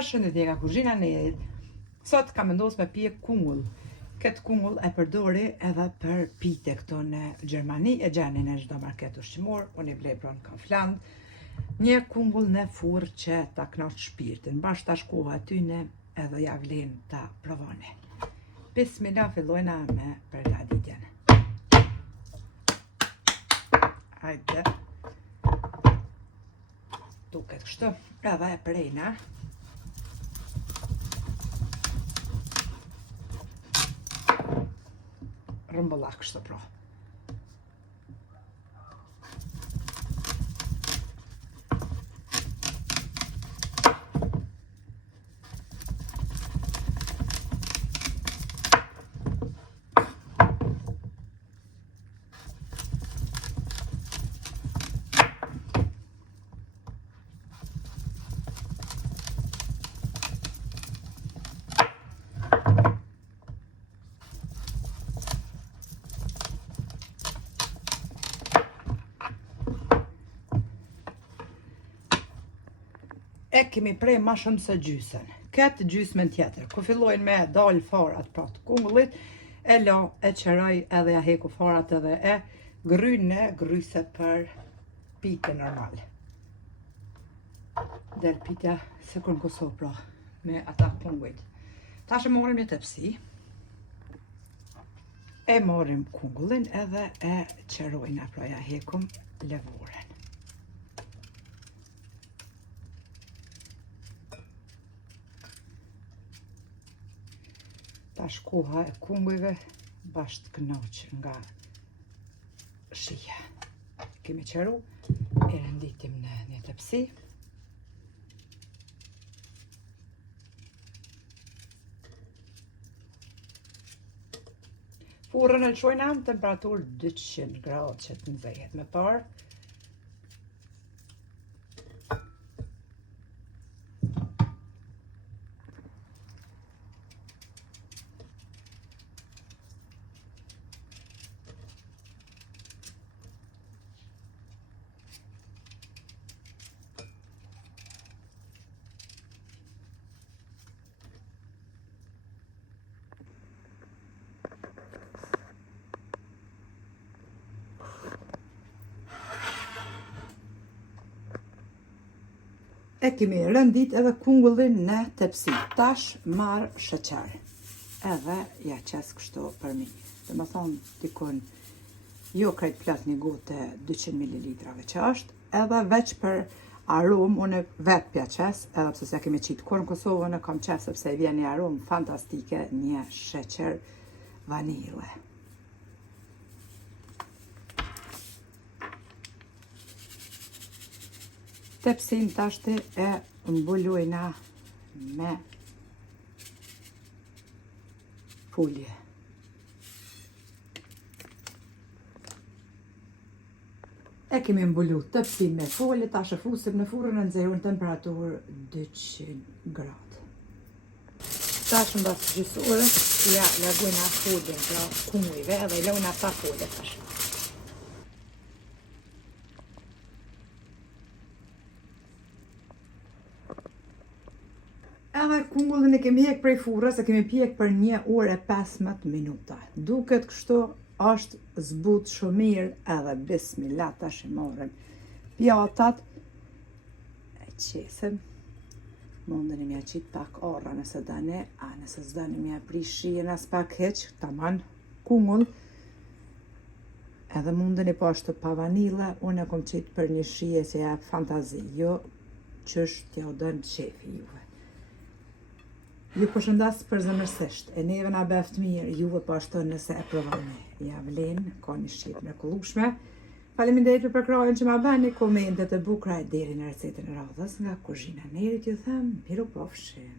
Përshëndetje nga kuzhina e Nerit. Sot kam vendosur me pije kungull. Këtë kungull e përdori edhe për pite këto në Gjermani, e gjeni në çdo market ushqimor, unë i blej pranë Kaufland. Një kungull në furrë që ta kënaq shpirtin. Bashkë ta shkova aty në edhe ja vlen ta provoni. Bismillah, fillojna me përgatitjen. Hajde. Duket kështu, edhe e prejna. Rëmbëllak kështu pra. E kemi prej ma shumë se gjysën. Këtë gjysmën tjetër, ku fillojnë me dalë farat pra të kungullit, e la, e qëroj edhe ja heku farat edhe e gryne gryse për pite normal. Del pitja se kur në Kosovë pra, me ata kungullit. Tash e morim një tepsi, e morim kungullin edhe e qërojna pra ja hekum levoren. Tash koha e kungujve bashkë të kënaqur nga shija. Kemi qeru, e renditim në një tepsi. Furrën e lëshojna në temperaturë 200 gradë që të nxehet me parë. E kemi rëndit edhe kungullin në tepsi. Tash marr sheqer. Edhe ja qes kështu për mi. Dhe më thonë dikun, jo krejt plot një gotë 200 ml që është, edhe veç për aromë, unë vetë pja qes, edhe pse se kemi qitë kur në Kosovë, unë kam qes sepse i vjen një aromë fantastike, një sheqer vanile. Tepsin tashti e mbulojna me folje. E kemi mbulu tepsin me folje, tash e fusim në furrën e nxehur në temperaturë 200 gradë. Tash mbas gjysore, ja largojna foljen pra kungujve edhe i lëna pa folje tash. Edhe kungullin e kemi hek prej furrës, e kemi pjek për 1 orë e 15 minuta. Duket kështu, është zbut shumë mirë, edhe bismillah tash i morëm pjatat, e qesim, mundeni mja qit pak orra nëse dani, a nëse s'dani mja prish shijen as pak heq, taman kungull, edhe mundeni po ashtu pa vanila, unë e kom qit për një shije që ja fantazi, jo qësh t'ja u dënë shefi juve. Ju përshëndas përzemërsisht, e neve na beft mirë, juve po ashtu nëse e provoni. Ja vlen, ka një shqip mrekullueshme. Faleminderit për krahjen që ma bëni, komentet e bukura deri në recetën e radhës nga kuzhina e Nerit, ju them, miru pofshim.